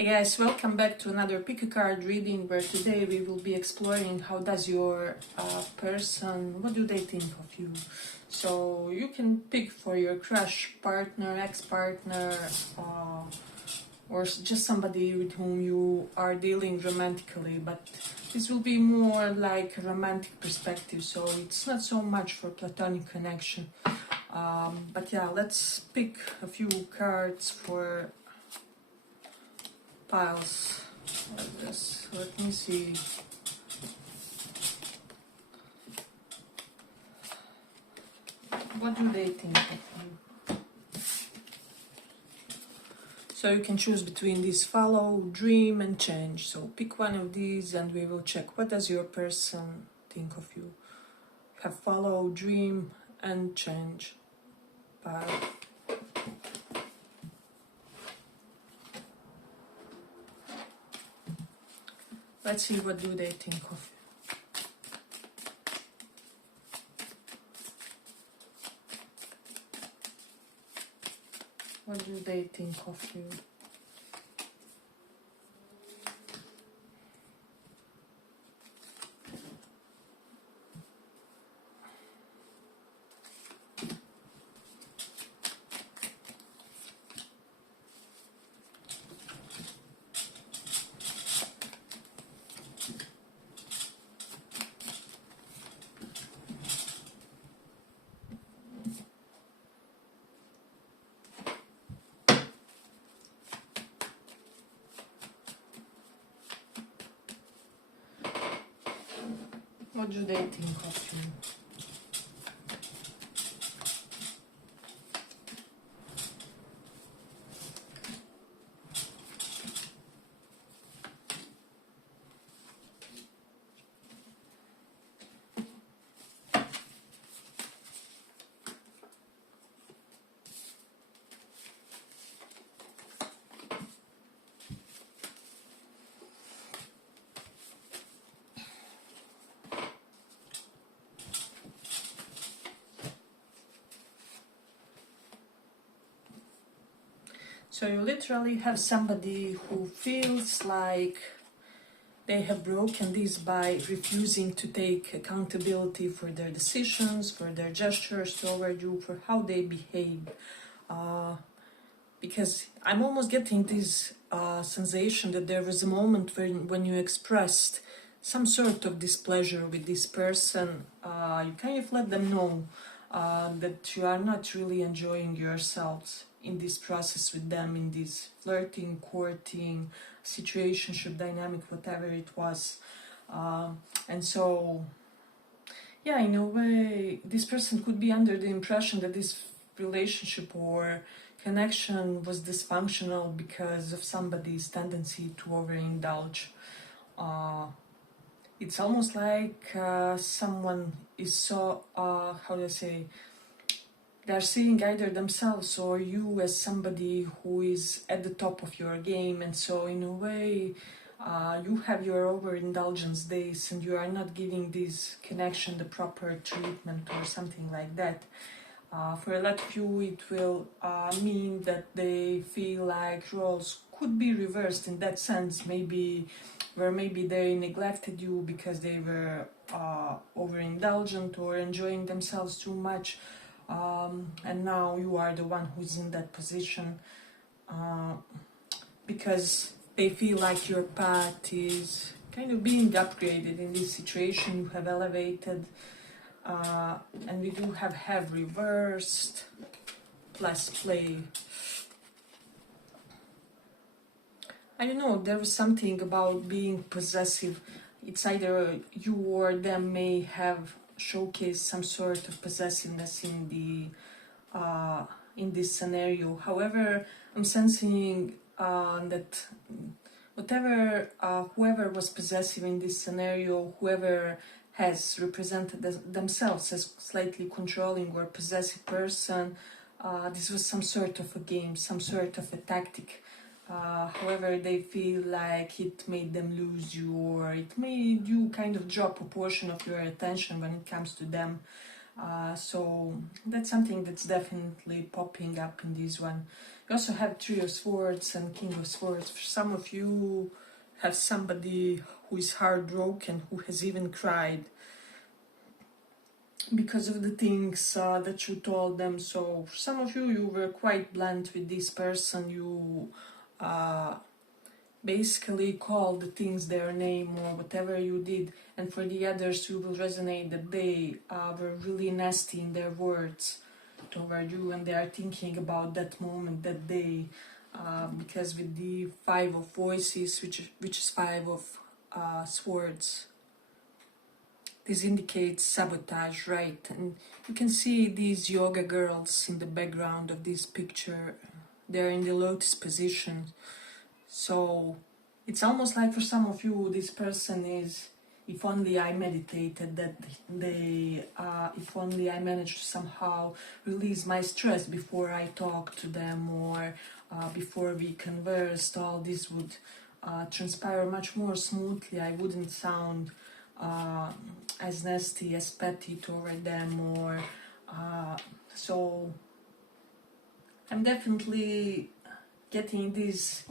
Hey guys, welcome back to another pick a card reading where today we will be exploring how does your person, what do they think of you. So you can pick for your crush, partner, ex-partner, or just somebody with whom you are dealing romantically, but this will be more like a romantic perspective, so it's not so much for platonic connection. But yeah, let's pick a few cards for piles like this. Let me see. What do they think of you? So you can choose between these: follow, dream, and change. So pick one of these and we will check what does your person think of you. Have follow, dream, and change. Pile. Let's see what do they think of you. What do they think of you? What do they think of you? So you literally have somebody who feels like they have broken this by refusing to take accountability for their decisions, for their gestures toward you, for how they behave. Because I'm almost getting this sensation that there was a moment when you expressed some sort of displeasure with this person. You kind of let them know that you are not really enjoying yourselves in this process with them, in this flirting, courting, situationship dynamic, whatever it was. And so, yeah, in a way, this person could be under the impression that this relationship or connection was dysfunctional because of somebody's tendency to overindulge. It's almost like someone is so, how do I say, they're seeing either themselves or you as somebody who is at the top of your game, and so in a way you have your overindulgence days and you are not giving this connection the proper treatment or something like that. For a lot of you it will mean that they feel like roles could be reversed in that sense, maybe they neglected you because they were overindulgent or enjoying themselves too much. And now you are the one who's in that position because they feel like your path is kind of being upgraded in this situation. You have elevated, and we do have reversed plus play. I don't know, there was something about being possessive. It's either you or them may have showcase some sort of possessiveness in this scenario. However, I'm sensing that whoever was possessive in this scenario, whoever has represented themselves as slightly controlling or possessive person, this was some sort of a game, some sort of a tactic. However, they feel like it made them lose you, or it made you kind of drop a portion of your attention when it comes to them. So that's something that's definitely popping up in this one. You also have Three of Swords and King of Swords. For some of you have somebody who is heartbroken, who has even cried because of the things that you told them. So for some of you, you were quite blunt with this person. You basically called the things their name or whatever you did. And for the others, you will resonate that they were really nasty in their words toward you, and they are thinking about that moment, that day, because with the Five of Voices, which is Five of Swords, this indicates sabotage, right? And you can see these yoga girls in the background of this picture. They're in the lotus position. So it's almost like for some of you, this person is, if only I meditated that day, if only I managed to somehow release my stress before I talk to them, or before we conversed, all this would transpire much more smoothly. I wouldn't sound as nasty, as petty toward them, or so I'm definitely getting this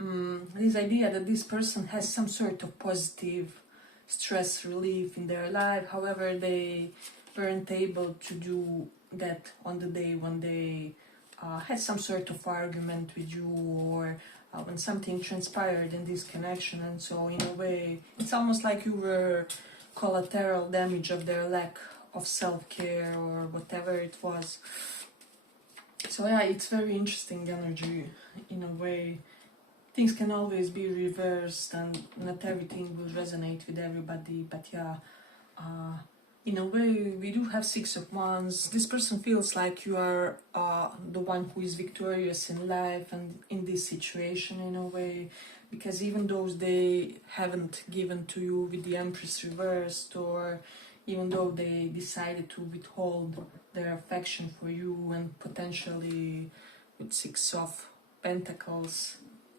idea that this person has some sort of positive stress relief in their life. However, they weren't able to do that on the day when they had some sort of argument with you, or when something transpired in this connection. And so in a way, it's almost like you were collateral damage of their lack of self-care or whatever it was. So yeah, it's very interesting energy in a way. Things can always be reversed, and not everything will resonate with everybody, but yeah, in a way, we do have Six of Wands. This person feels like you are the one who is victorious in life and in this situation, in a way, because even though they haven't given to you with the Empress reversed, or even though they decided to withhold their affection for you, and potentially with Six of Pentacles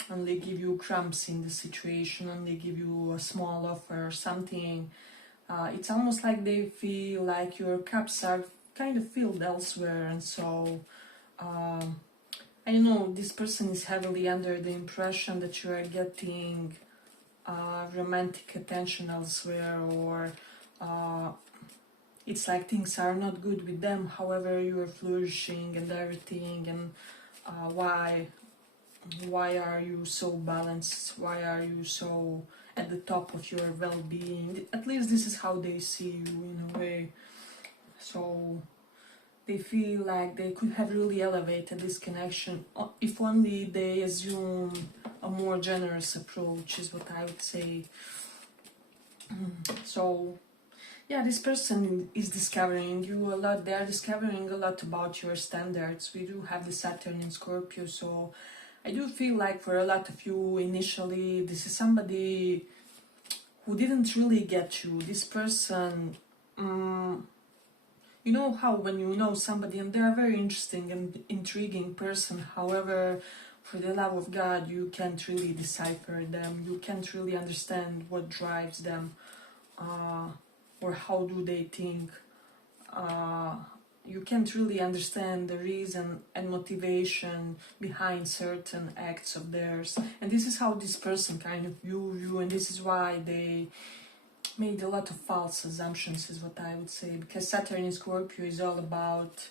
only give you crumbs in the situation, only give you a small offer or something, it's almost like they feel like your cups are kind of filled elsewhere. And so I know this person is heavily under the impression that you are getting romantic attention elsewhere, or it's like things are not good with them. However, you are flourishing and everything, and why are you so balanced? Why are you so at the top of your well-being? At least this is how they see you, in a way. So they feel like they could have really elevated this connection if only they assume a more generous approach, is what I would say. So yeah, this person is discovering you a lot. They are discovering a lot about your standards. We do have the Saturn in Scorpio, so I do feel like for a lot of you initially, this is somebody who didn't really get you. This person, you know how when you know somebody and they are a very interesting and intriguing person, however, for the love of God, you can't really decipher them. You can't really understand what drives them, or how do they think. You can't really understand the reason and motivation behind certain acts of theirs. And this is how this person kind of view you, and this is why they made a lot of false assumptions, is what I would say. Because Saturn in Scorpio is all about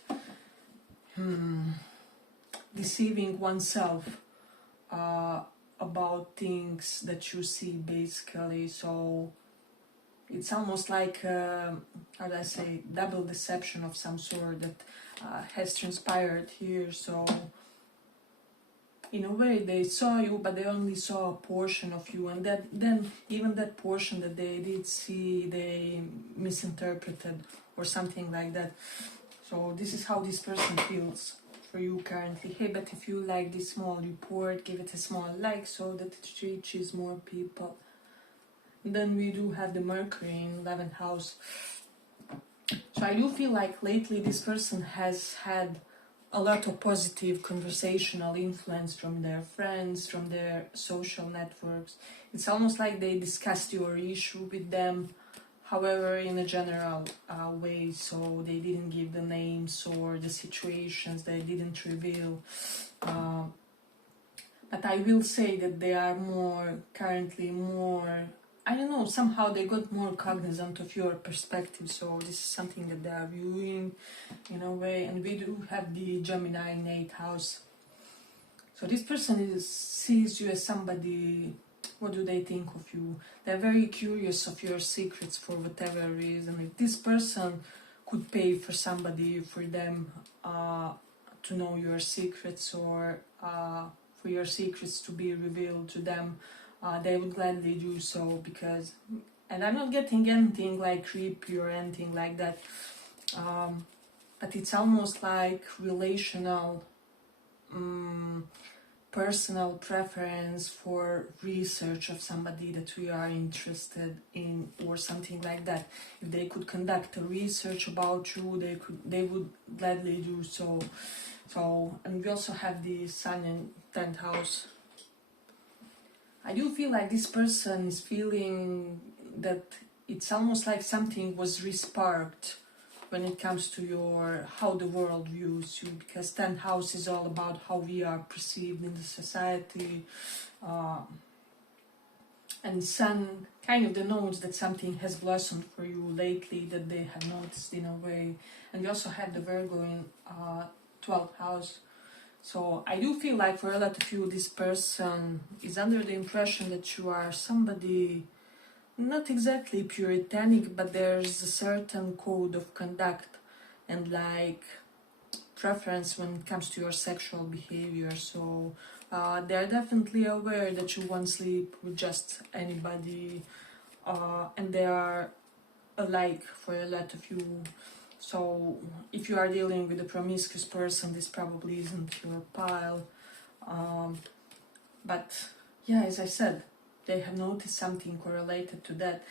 deceiving oneself about things that you see, basically. So it's almost like, how do I say, double deception of some sort that has transpired here. So in a way, they saw you, but they only saw a portion of you, and then even that portion that they did see, they misinterpreted or something like that. So this is how this person feels for you currently. Hey, but if you like this small report, give it a small like so that it reaches more people. And then we do have the Mercury in 11th house. So I do feel like lately this person has had a lot of positive conversational influence from their friends, from their social networks. It's almost like they discussed your issue with them. however in a general way, so they didn't give the names or the situations, they didn't reveal, but I will say that they are currently more, I don't know, somehow they got more cognizant of your perspective, so this is something that they are viewing in a way. And we do have the Gemini in 8th house. So this person sees you as somebody, what do they think of you? They're very curious of your secrets for whatever reason. If this person could pay for somebody, for them to know your secrets, or for your secrets to be revealed to them, they would gladly do so, because, and I'm not getting anything like creepy or anything like that, but it's almost like relational, personal preference for research of somebody that we are interested in, or something like that. If they could conduct a research about you, they would gladly do so. And we also have the Sun in 10th house. I do feel like this person is feeling that it's almost like something was resparked when it comes to how the world views you, because 10th house is all about how we are perceived in the society, and Sun kind of denotes that something has blossomed for you lately, that they have noticed in a way. And we also have the Virgo in 12th house. So I do feel like for a lot of you, this person is under the impression that you are somebody not exactly puritanic, but there's a certain code of conduct and like preference when it comes to your sexual behavior. So they're definitely aware that you won't sleep with just anybody, and they are alike for a lot of you. So if you are dealing with a promiscuous person, this probably isn't your pile. But yeah, as I said, they have noticed something correlated to that,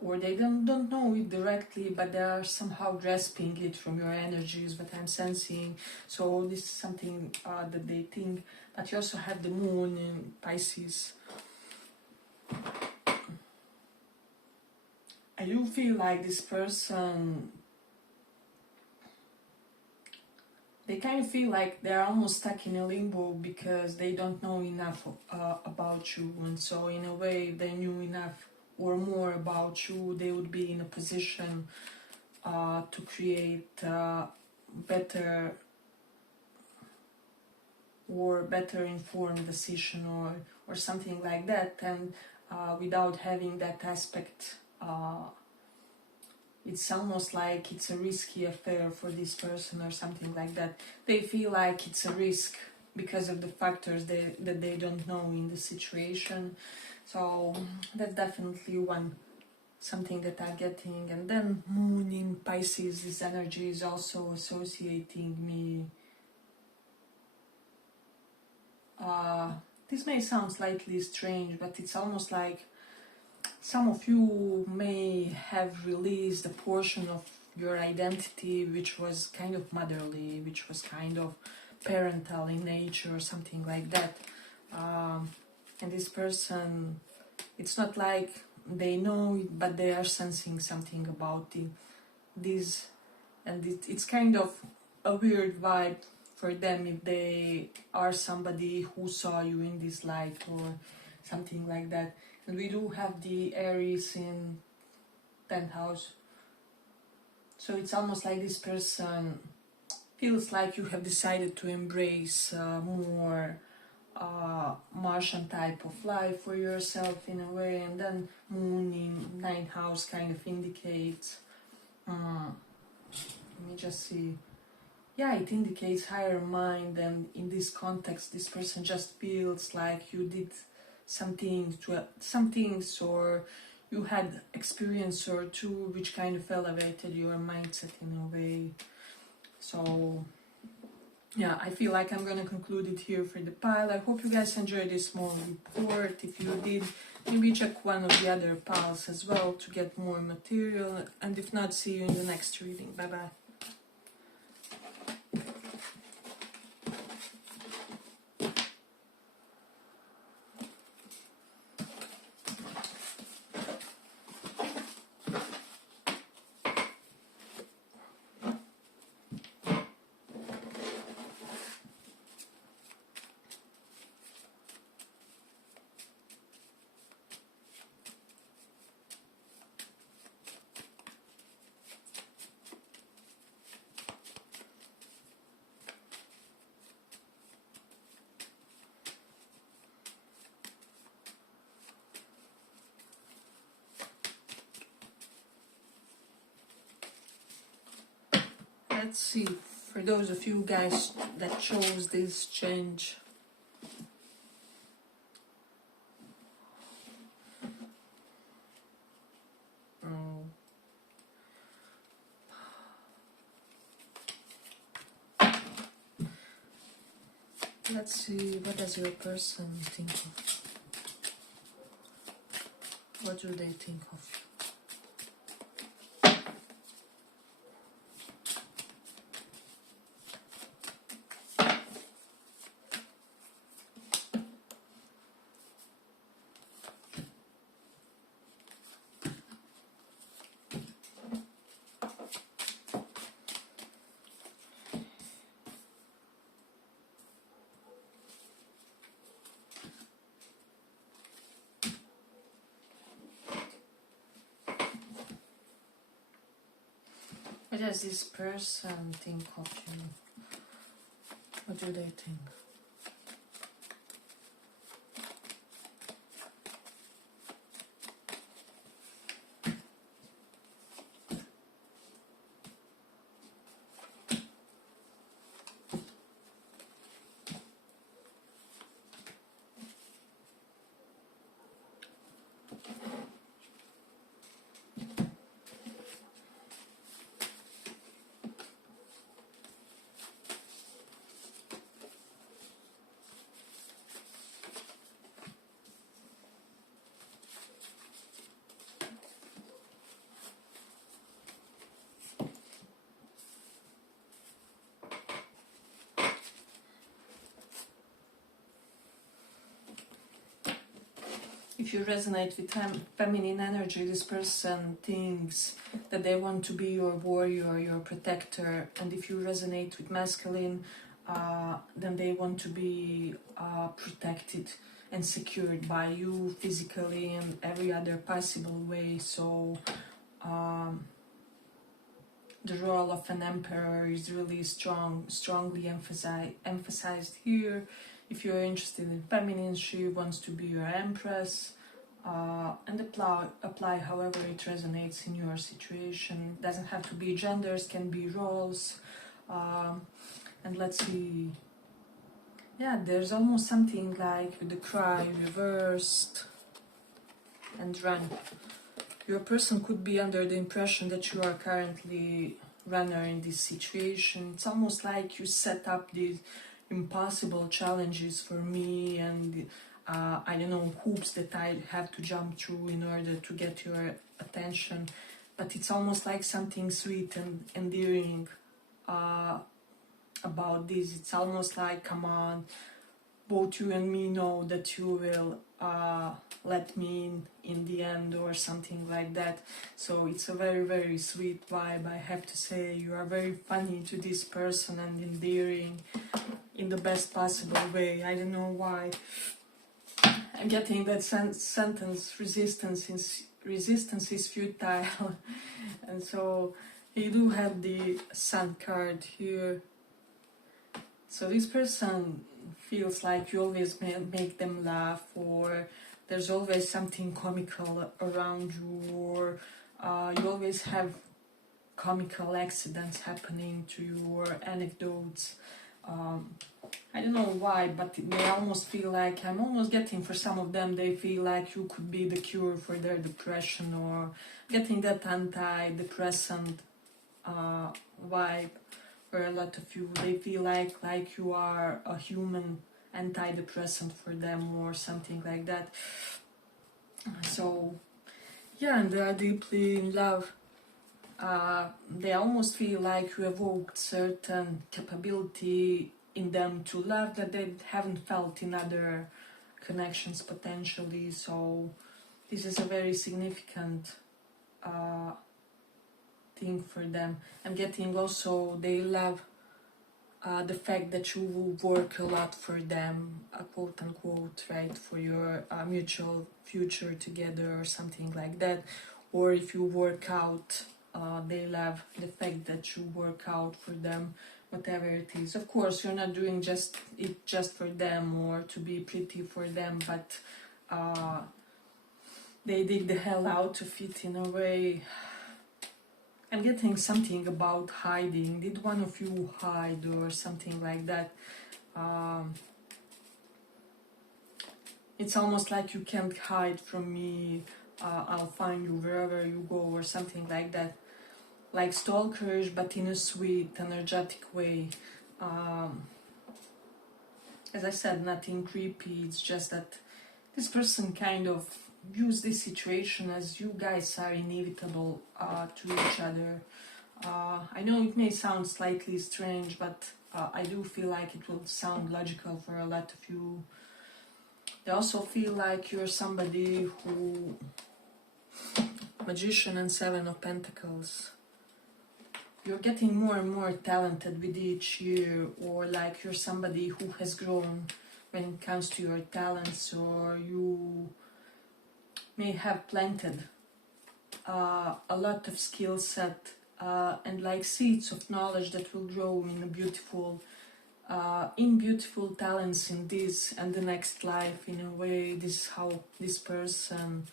or they don't know it directly, but they are somehow grasping it from your energies, what I'm sensing. So this is something that they think. But you also have the moon in Pisces. I do feel like this person, they kind of feel like they're almost stuck in a limbo because they don't know enough about you. And so in a way, if they knew enough or more about you, they would be in a position to create better informed decision, or something like that. And without having that aspect, it's almost like it's a risky affair for this person or something like that. They feel like it's a risk because of the factors that they don't know in the situation. So that's definitely something that I'm getting. And then moon in Pisces, this energy is also associating me. This may sound slightly strange, but it's almost like some of you may have released a portion of your identity which was kind of motherly, which was kind of parental in nature or something like that. And this person, it's not like they know it, but they are sensing something about this. And it's kind of a weird vibe for them if they are somebody who saw you in this light or something like that. And we do have the Aries in 10th house. So it's almost like this person feels like you have decided to embrace more Martian type of life for yourself in a way. And then moon in 9th house kind of indicates, let me just see. Yeah, it indicates higher mind, and in this context, this person just feels like you did some things, or you had experience or two which kind of elevated your mindset in a way. So yeah, I feel like I'm gonna conclude it here for the pile. I hope you guys enjoyed this small report. If you did, maybe check one of the other piles as well to get more material, and if not, see you in the next reading. Bye bye. let's see, for those of you guys that chose this change. Let's see, what does your person think of? What do they think of you? What does this person think of you? What do they think? If you resonate with feminine energy, this person thinks that they want to be your warrior, your protector. And if you resonate with masculine, then they want to be protected and secured by you physically and every other possible way. So the role of an emperor is really strongly emphasized here. If you're interested in feminine, she wants to be your empress, and apply however it resonates in your situation. It doesn't have to be genders, can be roles. And let's see, yeah, there's almost something like with the cry reversed and run. Your person could be under the impression that you are currently runner in this situation. It's almost like you set up these impossible challenges for me, and I don't know, hoops that I have to jump through in order to get your attention. But it's almost like something sweet and endearing about this. It's almost like, come on, both you and me know that you will let me in the end, or something like that. So it's a very, very sweet vibe, I have to say. You are very funny to this person and endearing in the best possible way. I don't know why I'm getting that sentence, resistance is futile. And so you do have the Sun card here. So this person feels like you always make them laugh, or there's always something comical around you, or you always have comical accidents happening to you, or anecdotes. I don't know why, but they almost feel like, I'm almost getting, for some of them, they feel like you could be the cure for their depression, or getting that antidepressant vibe. For a lot of you, they feel like you are a human antidepressant for them, or something like that. So yeah, and they are deeply in love. They almost feel like you evoked certain capability in them to love that they haven't felt in other connections potentially. So this is a very significant thing for them. I'm getting also they love the fact that you work a lot for them, quote unquote, right, for your mutual future together, or something like that. Or if you work out, they love the fact that you work out for them, whatever it is. Of course, you're not doing it just for them or to be pretty for them, but they dig the hell out of it in a way. I'm getting something about hiding. Did one of you hide or something like that? It's almost like you can't hide from me. I'll find you wherever you go or something like that. Like stalkers, but in a sweet, energetic way. As I said, nothing creepy. It's just that this person kind of views this situation as you guys are inevitable to each other. I know it may sound slightly strange, but I do feel like it will sound logical for a lot of you. They also feel like you're somebody who... Magician and Seven of Pentacles. You're getting more and more talented with each year, or like you're somebody who has grown when it comes to your talents, or you may have planted a lot of skill set and like seeds of knowledge that will grow in a beautiful talents in this and the next life. In a way, this is how this person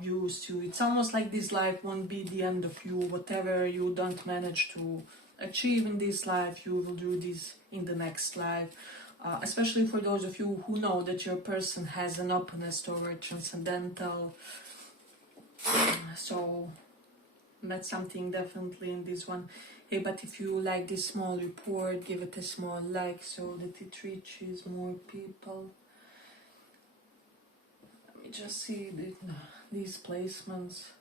views you. It's almost like this life won't be the end of you. Whatever you don't manage to achieve in this life, you will do this in the next life. Especially for those of you who know that your person has an openness toward transcendental. So that's something definitely in this one. Hey, but if you like this small report, give it a small like so that it reaches more people. Let me just see these placements.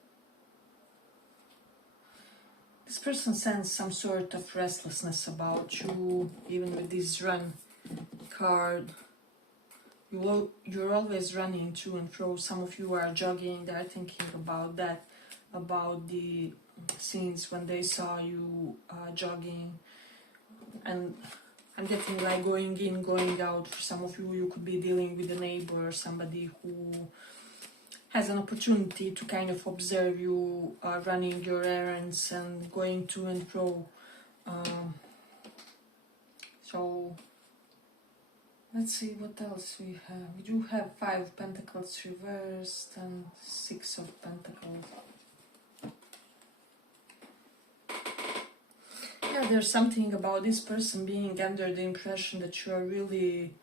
This person sends some sort of restlessness about you, even with this run card. You're always running to and fro. Some of you are jogging. They're thinking about that, about the scenes when they saw you jogging. And I'm getting like going in, going out. For some of you, you could be dealing with a neighbor or somebody who has an opportunity to kind of observe you running your errands and going to and fro. So let's see what else we have. We do have 5 of Pentacles reversed and 6 of Pentacles. Yeah, there's something about this person being under the impression that you are really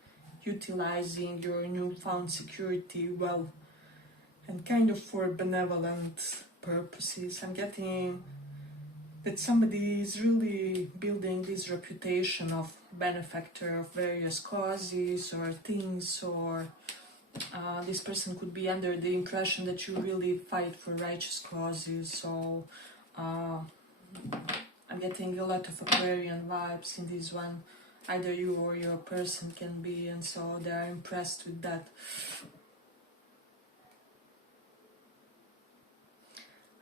utilizing your newfound security well and kind of for benevolent purposes. I'm getting that somebody is really building this reputation of benefactor of various causes or things, or this person could be under the impression that you really fight for righteous causes. So I'm getting a lot of Aquarian vibes in this one. Either you or your person can be, and so they are impressed with that.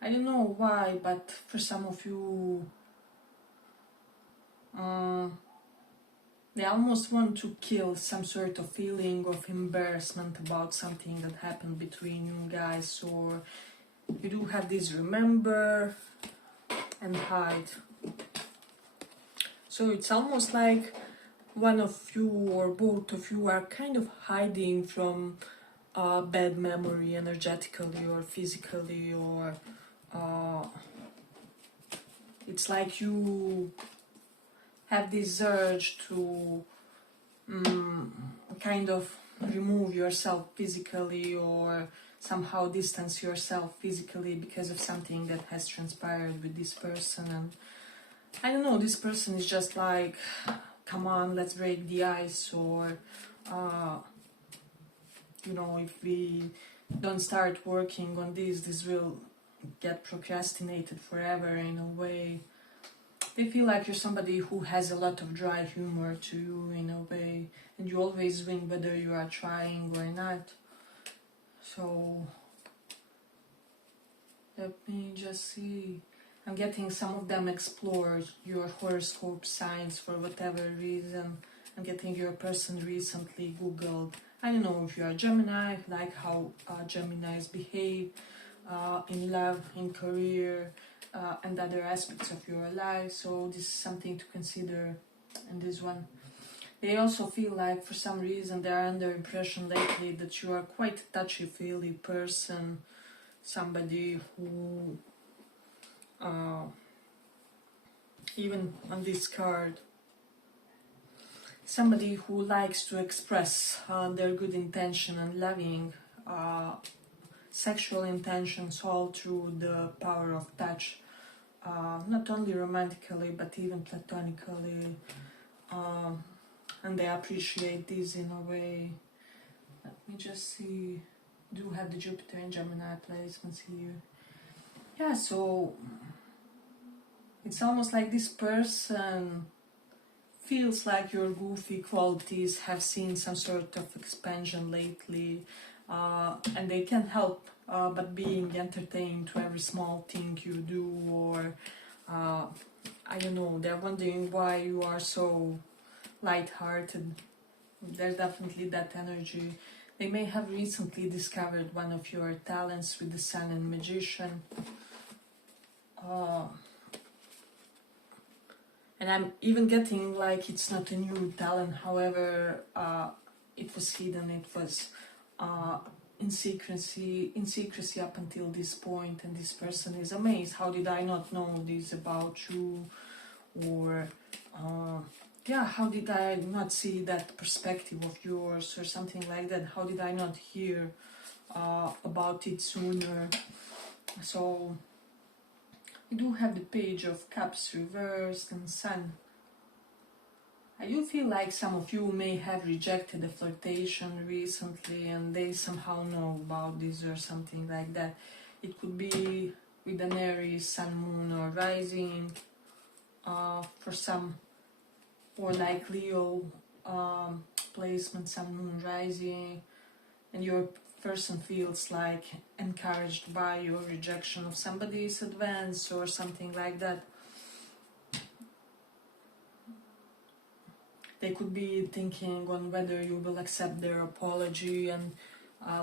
I don't know why, but for some of you, they almost want to kill some sort of feeling of embarrassment about something that happened between you guys, or you do have this remember and hide. So it's almost like one of you or both of you are kind of hiding from bad memory energetically or physically, or it's like you have this urge to kind of remove yourself physically or somehow distance yourself physically because of something that has transpired with this person. And I don't know, this person is just like, come on, let's break the ice, or you know, if we don't start working on this will get procrastinated forever in a way. They feel like you're somebody who has a lot of dry humor to you in a way, and you always win whether you are trying or not. So let me just see. I'm getting some of them explore your horoscope signs for whatever reason. I'm getting your person recently Googled. I don't know if you are Gemini, like how Geminis behave in love, in career, and other aspects of your life. So this is something to consider in this one. They also feel like for some reason they are under impression lately that you are quite a touchy-feely person, somebody who even on this card, somebody who likes to express their good intention and loving sexual intentions all through the power of touch, not only romantically but even platonically, and they appreciate this in a way. Let me just see, do have the Jupiter and Gemini placements here. Yeah, so it's almost like this person feels like your goofy qualities have seen some sort of expansion lately, and they can't help but being entertained to every small thing you do, or I don't know, they're wondering why you are so light-hearted. There's definitely that energy. They may have recently discovered one of your talents with the Sun and Magician. And I'm even getting like it's not a new talent, however, it was hidden, it was in secrecy up until this point, and this person is amazed. How did I not know this about you? Or yeah, how did I not see that perspective of yours, or something like that? How did I not hear about it sooner? So we do have the Page of Cups reversed and Sun. I do feel like some of you may have rejected a flirtation recently and they somehow know about this or something like that. It could be with an Aries, Sun, Moon or Rising for some, or like Leo placement, Sun, Moon, Rising, and your person feels like encouraged by your rejection of somebody's advance or something like that. They could be thinking on whether you will accept their apology, and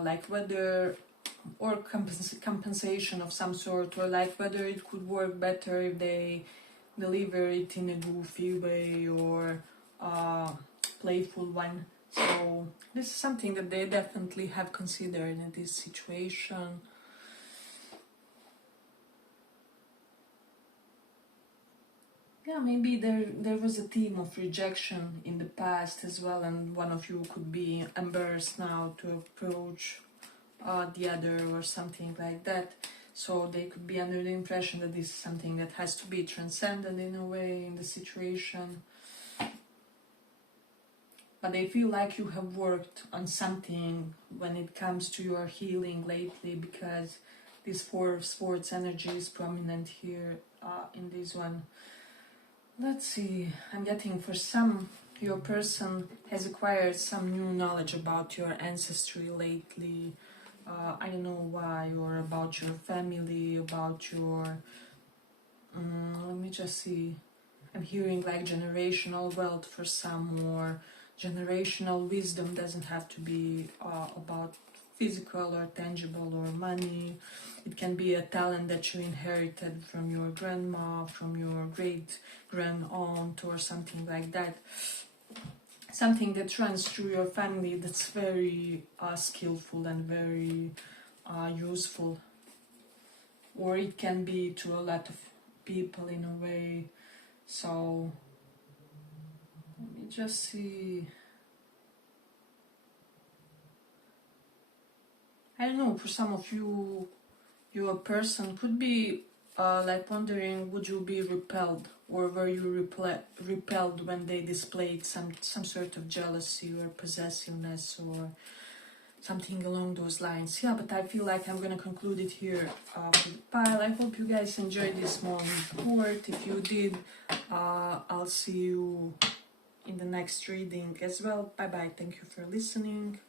like whether, or compensation of some sort, or like whether it could work better if they deliver it in a goofy way or playful one. So this is something that they definitely have considered in this situation. Yeah, maybe there was a theme of rejection in the past as well, and one of you could be embarrassed now to approach the other or something like that. So they could be under the impression that this is something that has to be transcended in a way in the situation. But they feel like you have worked on something when it comes to your healing lately, because this Four of Swords energy is prominent here in this one. Let's see, I'm getting for some, your person has acquired some new knowledge about your ancestry lately. I don't know why, or about your family, about your... let me just see. I'm hearing like generational wealth for some, or generational wisdom. Doesn't have to be about physical or tangible or money. It can be a talent that you inherited from your grandma, from your great-grand-aunt or something like that. Something that runs through your family that's very skillful and very useful. Or it can be to a lot of people in a way. So let me just see. I don't know, for some of you, your person could be like wondering, would you be repelled, or were you repelled when they displayed some sort of jealousy or possessiveness or something along those lines. Yeah, but I feel like I'm gonna conclude it here with the pile. I hope you guys enjoyed this small report. If you did, I'll see you in the next reading as well. Bye bye, thank you for listening.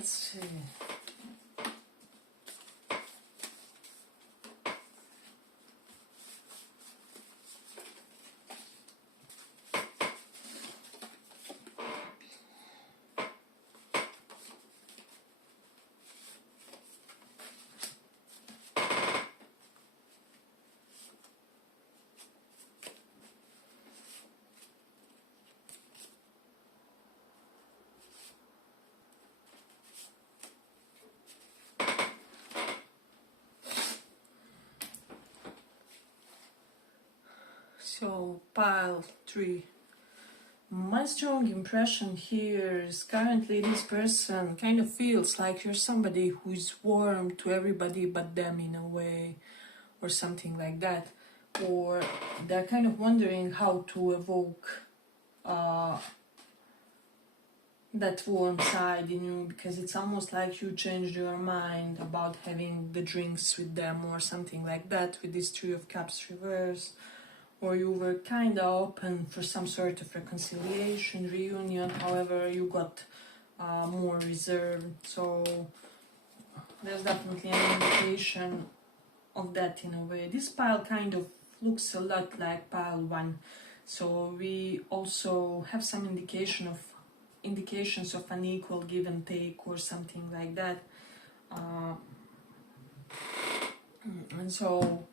Let's see. So, pile 3. My strong impression here is currently this person kind of feels like you're somebody who's warm to everybody but them in a way, or something like that. Or they're kind of wondering how to evoke that warm side in you, because it's almost like you changed your mind about having the drinks with them or something like that with this 3 of Cups reverse. Or you were kind of open for some sort of reconciliation, reunion, however you got more reserved. So there's definitely an indication of that in a way. This pile kind of looks a lot like pile 1. So we also have some indications of an equal give and take or something like that. And so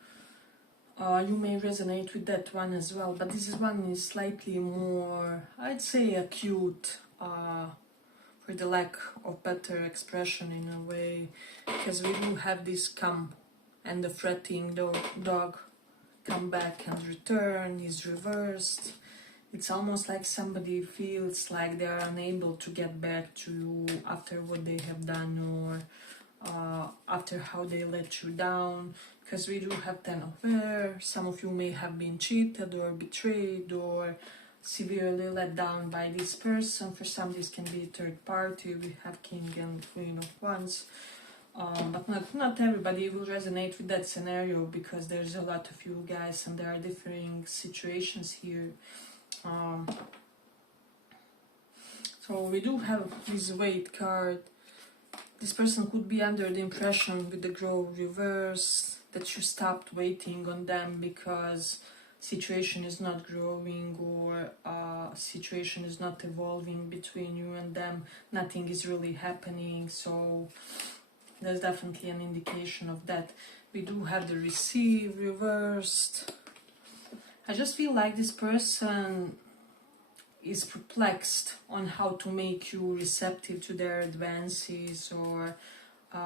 you may resonate with that one as well, but this one is slightly more, I'd say, acute, for the lack of better expression in a way, because we do have this come and the fretting dog come back and return is reversed. It's almost like somebody feels like they are unable to get back to you after what they have done, or after how they let you down, because we do have 10 of Wares. Some of you may have been cheated or betrayed or severely let down by this person. For some this can be a third party. We have King and Queen of Wands, but not everybody will resonate with that scenario, because there's a lot of you guys and there are differing situations here. So we do have this Weight card. This person could be under the impression with the Grow reverse that you stopped waiting on them because situation is not growing, or situation is not evolving between you and them. Nothing is really happening. So there's definitely an indication of that. We do have the Receive reversed. I just feel like this person is perplexed on how to make you receptive to their advances, or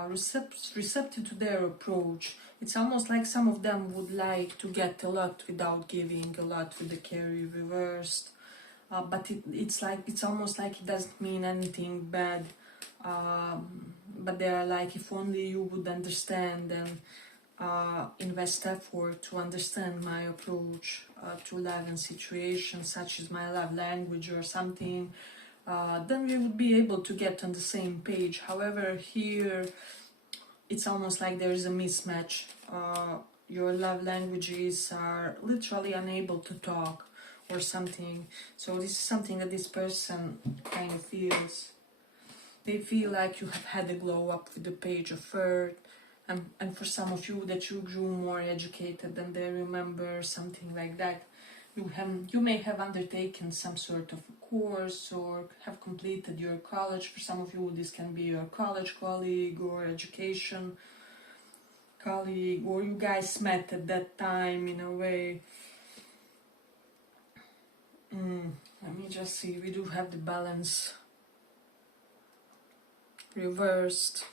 receptive to their approach. It's almost like some of them would like to get a lot without giving a lot with the Carry reversed, but it's almost like it doesn't mean anything bad, but they are like, if only you would understand and invest effort to understand my approach to love and situations, such as my love language or something, then we would be able to get on the same page. However, here it's almost like there is a mismatch. Your love languages are literally unable to talk or something. So this is something that this person kind of feels. They feel like you have had a glow up with the Page of Earth. And for some of you that you grew more educated and they remember, something like that. You may have undertaken some sort of a course or have completed your college. For some of you this can be your college colleague or education colleague, or you guys met at that time in a way. Let me just see, we do have the Balance reversed.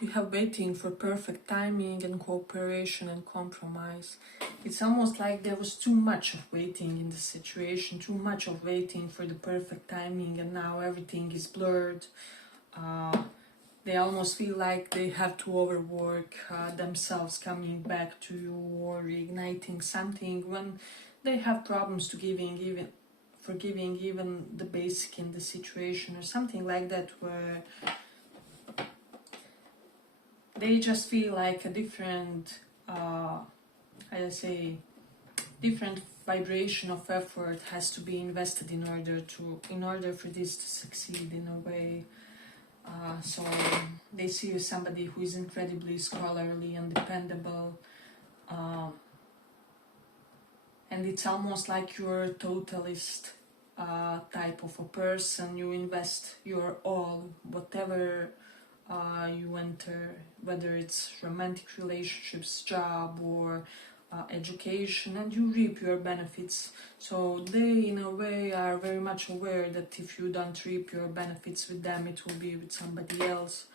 We have waiting for perfect timing and cooperation and compromise. It's almost like there was too much of waiting in the situation, too much of waiting for the perfect timing, and now everything is blurred. They almost feel like they have to overwork themselves coming back to you or reigniting something, when they have problems to giving even the basic in the situation or something like that, where they just feel like a different, different vibration of effort has to be invested in order for this to succeed in a way. So they see you as somebody who is incredibly scholarly and dependable, and it's almost like you're a totalist type of a person. You invest your all, whatever you enter, whether it's romantic relationships, job, or education, and you reap your benefits. So they, in a way, are very much aware that if you don't reap your benefits with them, it will be with somebody else.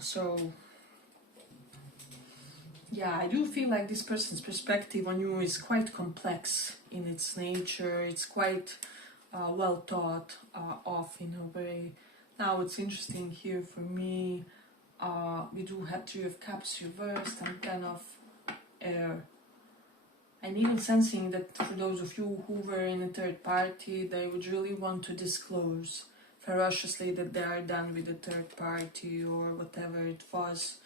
So yeah, I do feel like this person's perspective on you is quite complex in its nature. It's quite well thought of in a way. Now it's interesting here for me. We do have Three of Cups reversed and Ten of Air. I'm even sensing that for those of you who were in a third party, they would really want to disclose ferociously that they are done with the third party or whatever it was.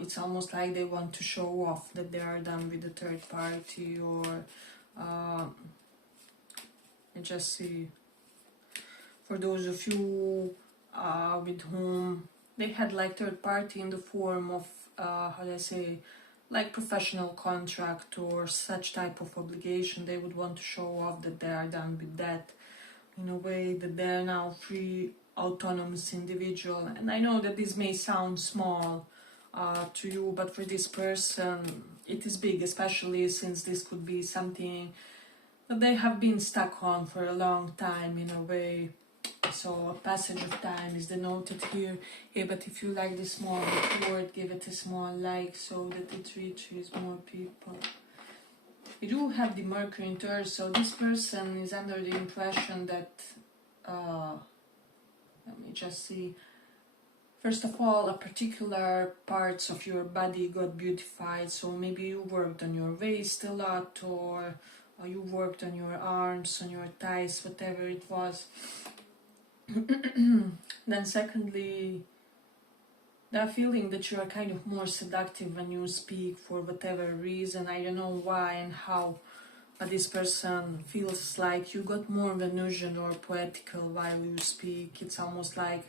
It's almost like they want to show off that they are done with the third party, or I just see for those of you with whom they had like third party in the form of how do I say, like professional contract or such type of obligation. They would want to show off that they are done with that, in a way that they are now free, autonomous individual. And I know that this may sound small to you, but for this person it is big, especially since this could be something that they have been stuck on for a long time, in a way. So a passage of time is denoted here. Yeah, but if you like this small report, give it a small like so that it reaches more people. We do have the Mercury in Taurus, so this person is under the impression that let me just see. First of all, a particular parts of your body got beautified, so maybe you worked on your waist a lot, or you worked on your arms, on your thighs, whatever it was. Then secondly, they're feeling that you are kind of more seductive when you speak for whatever reason. I don't know why and how, but this person feels like you got more illusion or poetical while you speak. It's almost like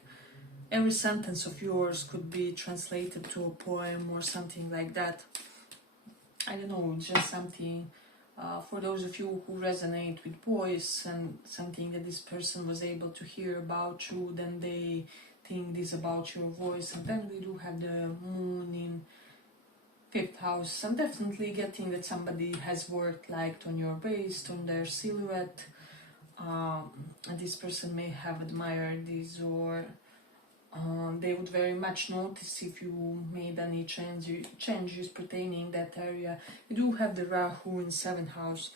every sentence of yours could be translated to a poem or something like that. I don't know, it's just something for those of you who resonate with voice and something that this person was able to hear about you, then they think this about your voice. And then we do have the moon in 5th house. I'm definitely getting that somebody has worked like on your waist, on their silhouette, and this person may have admired this, or they would very much notice if you made any changes pertaining that area. You do have the Rahu in 7th house.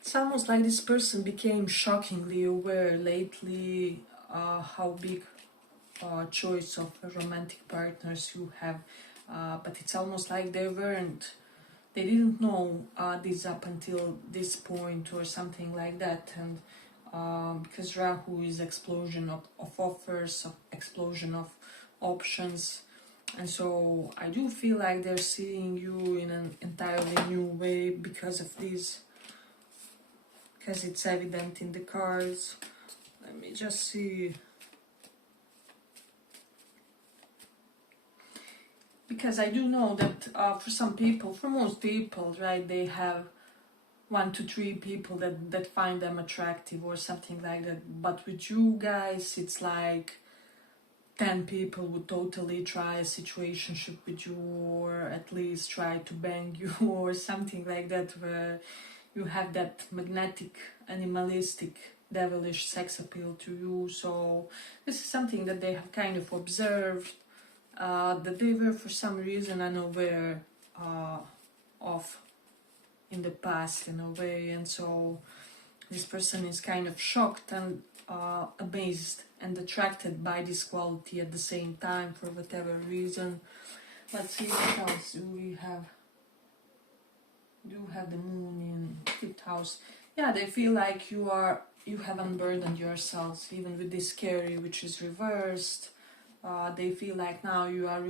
It's almost like this person became shockingly aware lately how big choice of romantic partners you have, but it's almost like they didn't know this up until this point or something like that. And because Rahu is explosion of offers, explosion of options, and so I do feel like they're seeing you in an entirely new way because of this, because it's evident in the cards. Let me just see. Because I do know that for some people, for most people, right, they have 1 to 3 people that find them attractive or something like that. But with you guys, it's like 10 people would totally try a situationship with you, or at least try to bang you or something like that, where you have that magnetic, animalistic, devilish sex appeal to you. So this is something that they have kind of observed, that they were for some reason unaware of in the past, in a way. And so this person is kind of shocked and amazed and attracted by this quality at the same time for whatever reason. Let's see what else do we have. You have the moon in 5th house. Yeah, they feel like you have unburdened yourselves, even with this carry, which is reversed. They feel like now you are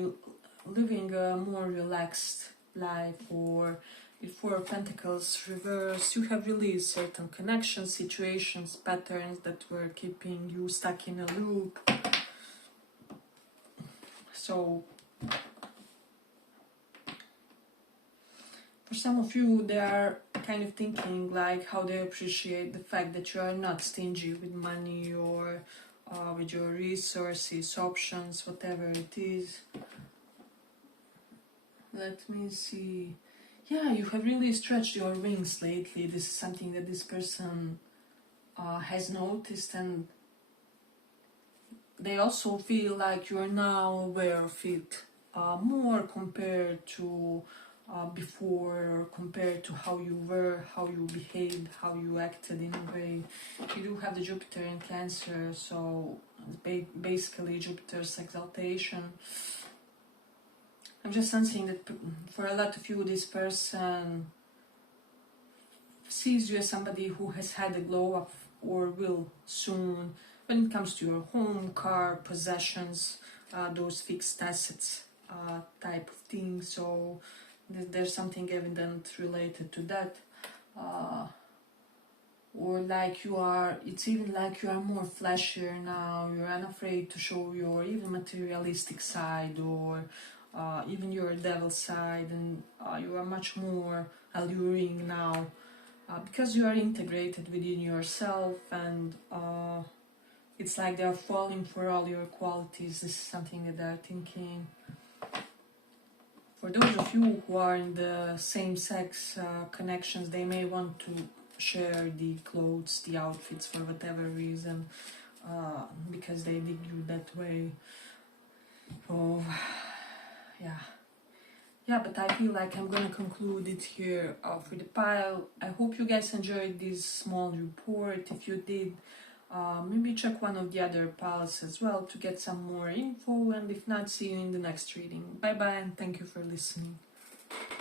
living a more relaxed life, or with 4 of Pentacles reversed, you have released certain connections, situations, patterns that were keeping you stuck in a loop. So for some of you, they are kind of thinking like how they appreciate the fact that you are not stingy with money or with your resources, options, whatever it is. Let me see. Yeah, you have really stretched your wings lately. This is something that this person has noticed, and they also feel like you are now aware of it more compared to before, compared to how you were, how you behaved, how you acted in a way. You do have the Jupiter in Cancer, so basically Jupiter's exaltation. I'm just sensing that for a lot of you, this person sees you as somebody who has had a glow up or will soon when it comes to your home, car, possessions, those fixed assets type of thing. So there's something evident related to that. Or like you are, it's even like you are more flashier now, you're unafraid to show your even materialistic side or even your devil side, and you are much more alluring now because you are integrated within yourself, and it's like they are falling for all your qualities. This is something that they're thinking. For those of you who are in the same-sex connections, they may want to share the clothes, the outfits for whatever reason, because they dig you that way. Oh, yeah. Yeah, but I feel like I'm gonna conclude it here for the pile. I hope you guys enjoyed this small report. If you did, maybe check one of the other piles as well to get some more info, and if not, see you in the next reading. Bye bye, and thank you for listening.